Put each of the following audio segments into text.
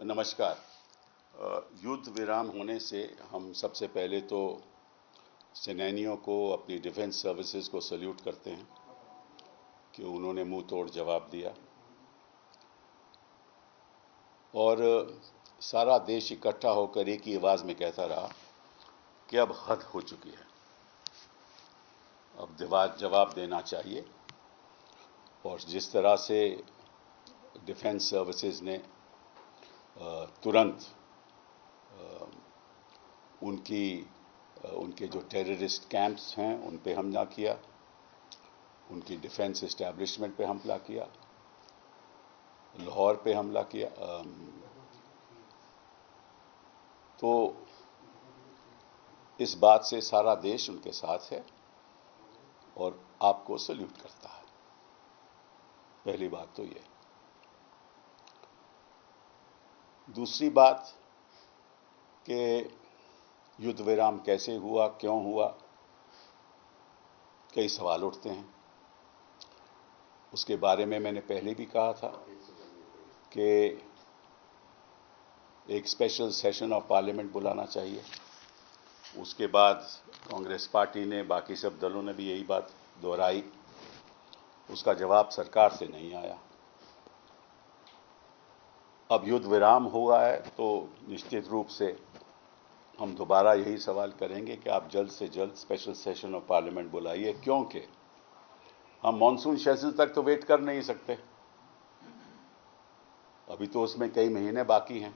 नमस्कार। युद्ध विराम होने से हम सबसे पहले तो सेनानियों को, अपनी डिफेंस सर्विसेज को सल्यूट करते हैं कि उन्होंने मुंह तोड़ जवाब दिया और सारा देश इकट्ठा होकर एक ही आवाज़ में कहता रहा कि अब हद हो चुकी है, अब जवाब देना चाहिए। और जिस तरह से डिफेंस सर्विसेज ने तुरंत उनके जो टेररिस्ट कैंप्स हैं उन पे हमला किया, उनकी डिफेंस इस्टेब्लिशमेंट पे हमला किया, लाहौर पे हमला किया, तो इस बात से सारा देश उनके साथ है और आपको सल्यूट करता है। पहली बात तो ये। दूसरी बात कि युद्ध विराम कैसे हुआ, क्यों हुआ, कई सवाल उठते हैं। उसके बारे में मैंने पहले भी कहा था कि एक स्पेशल सेशन ऑफ पार्लियामेंट बुलाना चाहिए। उसके बाद कांग्रेस पार्टी ने, बाकी सब दलों ने भी यही बात दोहराई। उसका जवाब सरकार से नहीं आया। अब युद्ध विराम हुआ है तो निश्चित रूप से हम दोबारा यही सवाल करेंगे कि आप जल्द से जल्द स्पेशल सेशन ऑफ पार्लियामेंट बुलाइए, क्योंकि हम मॉनसून सेशन तक तो वेट कर नहीं सकते। अभी तो उसमें कई महीने बाकी हैं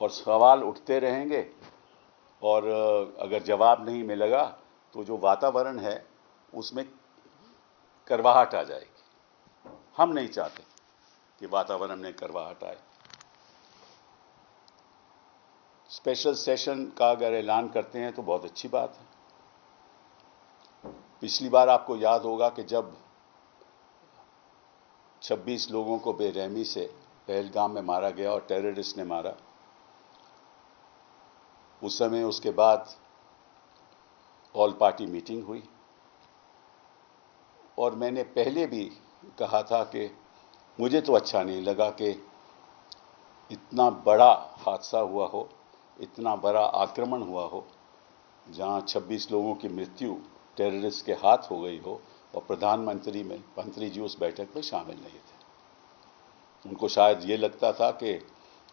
और सवाल उठते रहेंगे और अगर जवाब नहीं मिलेगा तो जो वातावरण है उसमें करवाहट आ जाएगी। हम नहीं चाहते कि वातावरण में करवाहट आए। स्पेशल सेशन का अगर ऐलान करते हैं तो बहुत अच्छी बात है। पिछली बार आपको याद होगा कि जब 26 लोगों को बेरहमी से पहलगाम में मारा गया और टेररिस्ट ने मारा, उस समय उसके बाद ऑल पार्टी मीटिंग हुई और मैंने पहले भी कहा था कि मुझे तो अच्छा नहीं लगा कि इतना बड़ा हादसा हुआ हो, इतना बड़ा आक्रमण हुआ हो, जहां 26 लोगों की मृत्यु टेररिस्ट के हाथ हो गई हो और मंत्री जी उस बैठक में शामिल नहीं थे। उनको शायद ये लगता था कि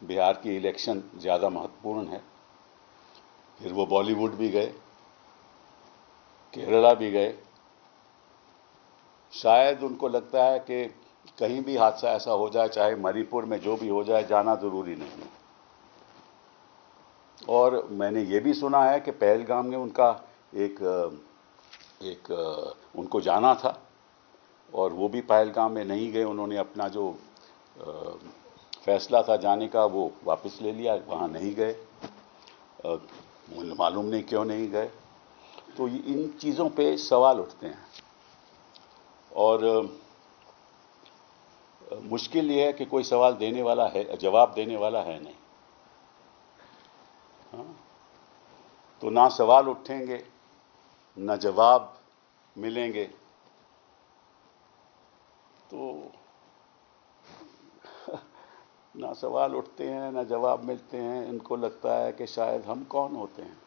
बिहार की इलेक्शन ज़्यादा महत्वपूर्ण है। फिर वो बॉलीवुड भी गए, केरला भी गए। शायद उनको लगता है कि कहीं भी हादसा ऐसा हो जाए, चाहे मणिपुर में जो भी हो जाए, जाना ज़रूरी नहीं है। और मैंने ये भी सुना है कि पहलगाम में उनका एक उनको जाना था और वो भी पहलगाम में नहीं गए। उन्होंने अपना जो फैसला था जाने का वो वापस ले लिया, वहाँ नहीं गए। मालूम नहीं क्यों नहीं गए। तो इन चीज़ों पे सवाल उठते हैं और मुश्किल ये है कि कोई सवाल देने वाला है, जवाब देने वाला है नहीं। हाँ? तो ना सवाल उठेंगे ना जवाब मिलेंगे, तो ना सवाल उठते हैं ना जवाब मिलते हैं। इनको लगता है कि शायद हम कौन होते हैं।